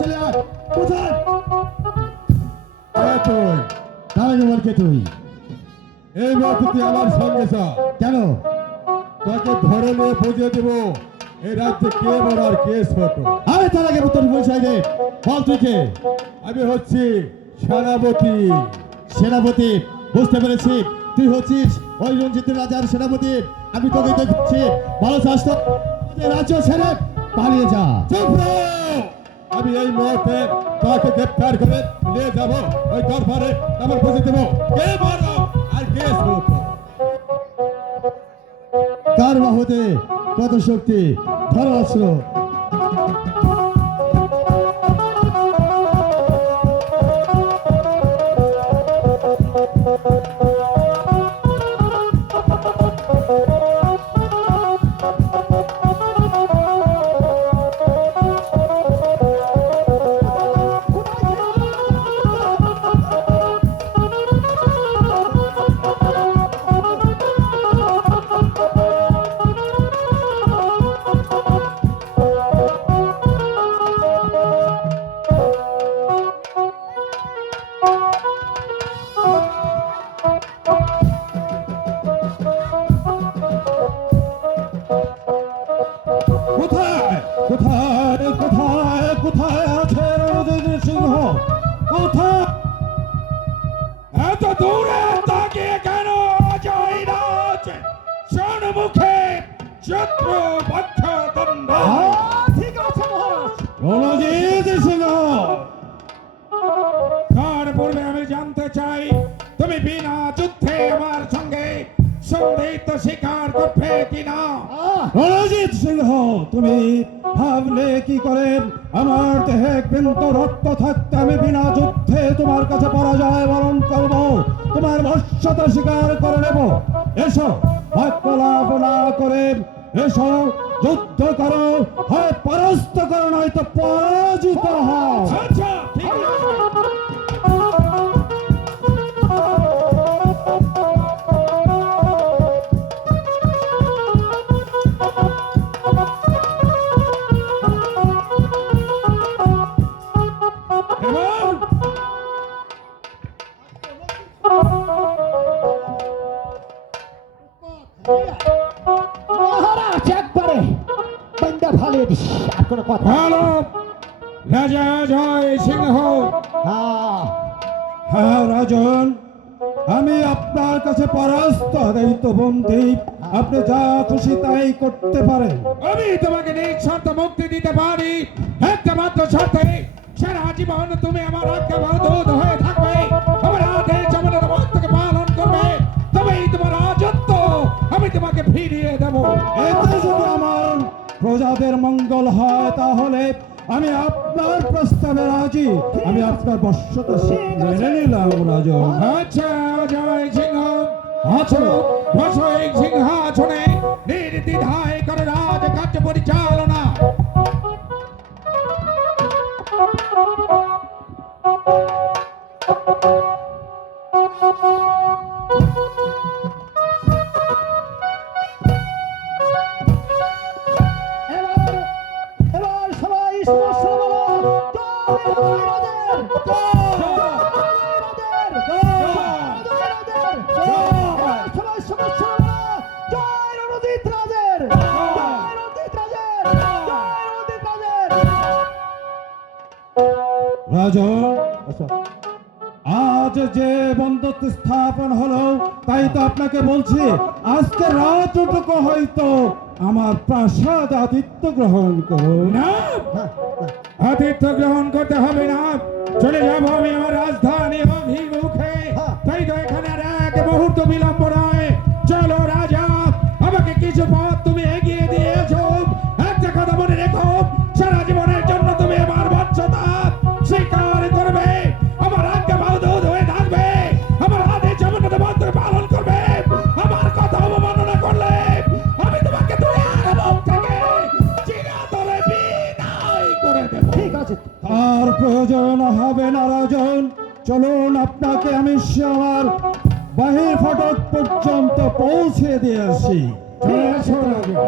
চলে আয় কোথায় তুই তাহলে বলকে তুই এই মুহূর্তে তুই আমার সঙ্গে যা কেন তোকে ধরে নিয়ে বুঝিয়ে দেবো এই রাজ্যে কে বড় আর কে ছোট আরে তার আগে তোর পরিচয় দে বল তুই কে আমি হচ্ছি সেনাপতি সেনাপতি বুঝতে পেরেছি তুই হচ্ছিস ওই রঞ্জিত রাজার সেনাপতি আমি তোকে দেখছি ভালো চাস তো রাজ্য ছেড়ে পালিয়ে যা চুপ আমি এই মুহূর্তে তোকে গ্রেফতার করে নিয়ে যাবো ওই দরবারে তারপর বুঝে দেবো কে বড় আর কে ছোট কার বাহুতে কত শক্তি ধরো অস্ত্র আমি জানতে চাই তুমি বিনা যুদ্ধে আমার সঙ্গে সন্ধিত স্বীকার করবে কিনা রণজিৎ সিংহ তুমি ভাবলে কি করে আমার দেহে কিন্তু রক্ত থাকতে আমি বিনা যুদ্ধে তোমার কাছে পরাজয় বরণ করব তোমার বশ্যতা স্বীকার করে নেব এসো লাভ না করে এসো যুদ্ধ করো হয় পরাস্ত করো নয়তো পরাজিত হও আচ্ছা ঠিক আছে রাজা জয় সিংহ হ্যাঁ রাজন আমি আপনার কাছে পরাস্ত দায়িত্ব বন্দী আপনি যা খুশি তাই করতে পারেন আমি তোমাকে নিঃশর্ত মুক্তি দিতে পারি একটা মাত্র শর্তে সারা জীবন তুমি আমার আজ্ঞাবদ্ধ হয়ে থাকবে আমার আদেশ আমাদের মস্তকে পালন করবে তবেই তোমার রাজত্ব আমি তোমাকে ফিরিয়ে দেব এতে যদি আমার প্রজাদের মঙ্গল হয় তাহলে আমি আপনার প্রস্তাবে রাজি আমি আপনার বশ্যতা মেনে নিলাম রাজন আচ্ছা জয় সিংহ আছো বসই সিংহাসনে নির্দ্বিধায় করে রাজ কার্য পরিচালনা রাজন আজ যে বন্ধুত্ব স্থাপন হলো তাই তো আপনাকে বলছি আজকে রাতটুকু হয়তো আমার প্রাসাদ আতিথ্য গ্রহণ করুন না আতিথ্য গ্রহণ করতে হবে না চলে যাবো আমি আমার রাজধানী অভিমুখে তাই তো এখানে আর এক মুহূর্ত বিলম্ব নয় চলো রাজা আমাকে কিছু পথ তুমি এগিয়ে দিয়েছো একটা কথা মনে রেখো সারা জীবনের জন্য তুমি আমার বচ্চতা স্বীকার করবে আমার আজ্ঞাবদ্ধ হয়ে থাকবে আমার আদেশ আমাদের মন্ত্র পালন করবে আমার কথা অবমাননা করলে আমি তোমাকে দুনিয়ার থেকে চিরতরে বিদায় করে দেব ঠিক আছে তার প্রয়োজন হবে না রাজন চলুন আপনাকে আমি আমার বাহির ফটক পর্যন্ত পৌঁছে দিয়ে আসি চলে আসো রাজা